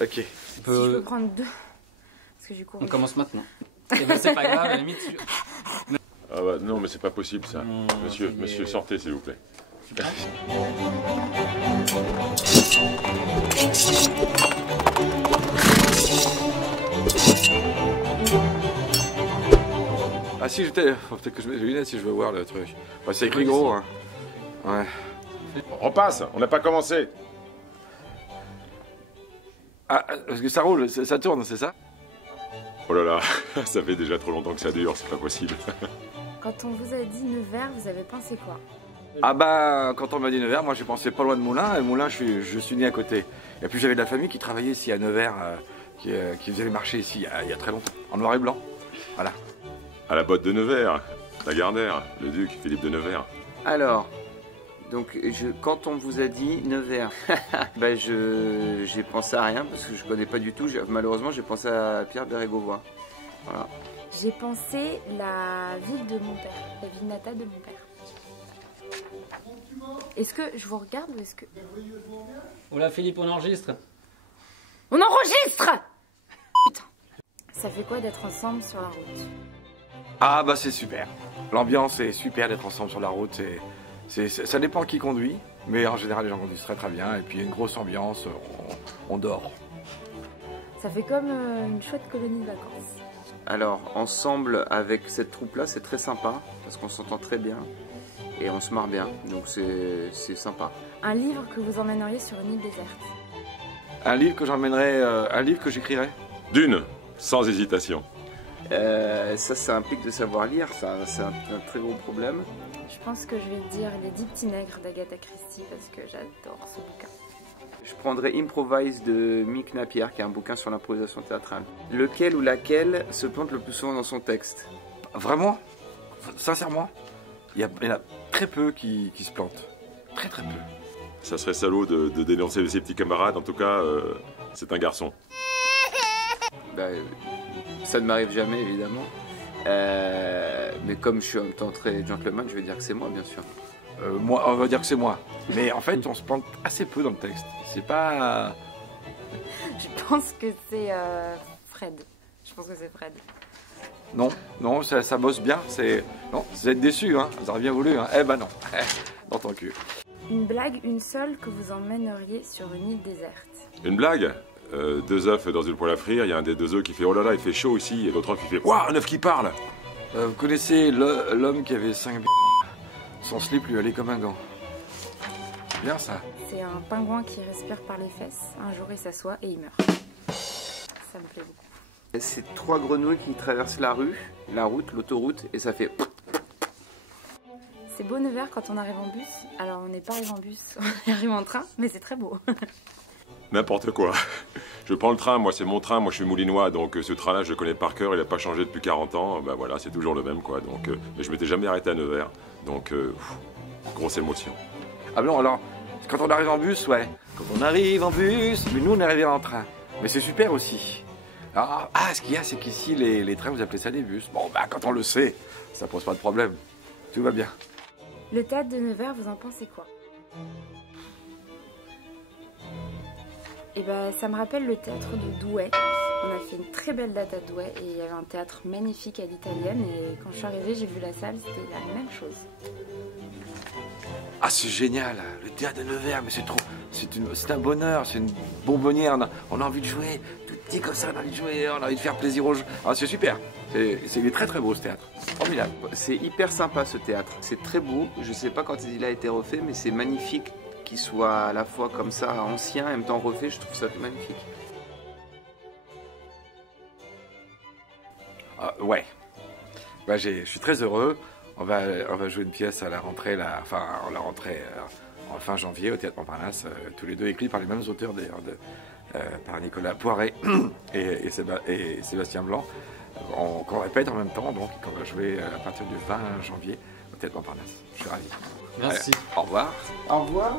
Ok. Si je peux prendre 2. Parce que j'ai couru. On commence maintenant. Et ben c'est pas grave, à la limite. Ah bah non, mais c'est pas possible ça. Monsieur, sortez s'il vous plaît. Ah si j'étais... Faut peut-être que je mette les lunettes si je veux voir le truc. Bah, c'est écrit gros, hein. Ouais. On repasse, on n'a pas commencé. Ah, parce que ça roule, ça tourne, c'est ça? Oh là là, ça fait déjà trop longtemps que ça dure, c'est pas possible. Quand on vous a dit Nevers, vous avez pensé quoi? Ah bah, quand on m'a dit Nevers, moi j'ai pensé pas loin de Moulins, et Moulins je suis né à côté. Et puis j'avais de la famille qui travaillait ici à Nevers, qui faisait les marchés ici il y a très longtemps, en noir et blanc. Voilà. À la botte de Nevers, Lagardère, le duc Philippe de Nevers. Alors, donc quand on vous a dit Nevers, bah j'ai pensé à rien parce que je connais pas du tout. Malheureusement, j'ai pensé à Pierre Bérégovoy. Voilà. J'ai pensé la ville de mon père, la ville natale de mon père. Est-ce que je vous regarde ou est-ce que... Oh là Philippe, on enregistre. On enregistre! Putain. Ça fait quoi d'être ensemble sur la route? Ah bah c'est super. L'ambiance est super d'être ensemble sur la route. Ça dépend qui conduit, mais en général les gens conduisent très très bien. Et puis il y a une grosse ambiance, on dort. Ça fait comme une chouette colonie de vacances. Alors, ensemble avec cette troupe-là, c'est très sympa parce qu'on s'entend très bien et on se marre bien, donc c'est sympa. Un livre que vous emmèneriez sur une île déserte? Un livre que j'emmènerais, un livre que j'écrirais? D'une, sans hésitation. Ça implique de savoir lire, c'est un très gros problème. Je pense que je vais dire Les 10 petits nègres d'Agatha Christie parce que j'adore ce bouquin. Je prendrais Improvise de Mick Napier, qui est un bouquin sur l'improvisation théâtrale. Lequel ou laquelle se plante le plus souvent dans son texte? Vraiment? Sincèrement? Il y en a très peu qui se plantent. Très très peu. Ça serait salaud de dénoncer ses petits camarades, en tout cas, c'est un garçon. Bah, ça ne m'arrive jamais, évidemment. Mais comme je suis en même temps très gentleman, je vais dire que c'est moi, bien sûr. Moi, on va dire que c'est moi. Mais en fait, on se plante assez peu dans le texte. C'est pas... Je pense que c'est Fred. Je pense que c'est Fred. Non, non, ça bosse bien. Non, vous êtes déçus, hein. Vous auriez bien voulu, hein. Eh ben non. Dans ton cul. Une blague, une seule, que vous emmèneriez sur une île déserte? Une blague? 2 œufs dans une poêle à frire, il y a un des 2 œufs qui fait « Oh là là, il fait chaud ici » et l'autre œuf qui fait « Waouh, un œuf qui parle !» Vous connaissez l'homme qui avait 5 son slip lui allait comme un gant. C'est bien ça. C'est un pingouin qui respire par les fesses. Un jour il s'assoit et il meurt. Ça me plaît beaucoup. C'est 3 grenouilles qui traversent la route, l'autoroute, et ça fait... C'est beau Nevers quand on arrive en bus. Alors on n'est pas arrivé en bus, on arrive en train, mais c'est très beau. N'importe quoi. Je prends le train, moi c'est mon train, moi je suis moulinois, donc ce train-là je le connais par cœur, il n'a pas changé depuis 40 ans, ben voilà, c'est toujours le même quoi. Donc, mais je m'étais jamais arrêté à Nevers, donc grosse émotion. Ah bon, alors, quand on arrive en bus, ouais. Quand on arrive en bus, mais nous on est arrivé en train. Mais c'est super aussi. Alors, ce qu'il y a, c'est qu'ici les trains, vous appelez ça des bus. Bon, bah quand on le sait, ça pose pas de problème. Tout va bien. Le théâtre de Nevers, vous en pensez quoi? Eh ben, ça me rappelle le théâtre de Douai. On a fait une très belle date à Douai et il y avait un théâtre magnifique à l'italienne et quand je suis arrivée, j'ai vu la salle, c'était la même chose. Ah, c'est génial, le théâtre de Nevers, mais c'est trop, c'est un bonheur, c'est une bonbonnière, on a envie de jouer, tout petit comme ça, on a envie de jouer, on a envie de faire plaisir aux gens. Ah, c'est super, il est très très beau ce théâtre, formidable. C'est hyper sympa ce théâtre, c'est très beau, je sais pas quand il a été refait, mais c'est magnifique qu'il soit à la fois comme ça ancien et en même temps refait, je trouve ça magnifique. Ouais, bah, je suis très heureux. On va jouer une pièce à la rentrée, en fin janvier au Théâtre Montparnasse, tous les deux écrits par les mêmes auteurs d'ailleurs, par Nicolas Poiret et Sébastien Blanc, qu'on répète en même temps, donc qu'on va jouer à partir du 20 janvier au Théâtre Montparnasse. Je suis ravi. Merci. Allez, au revoir. Au revoir.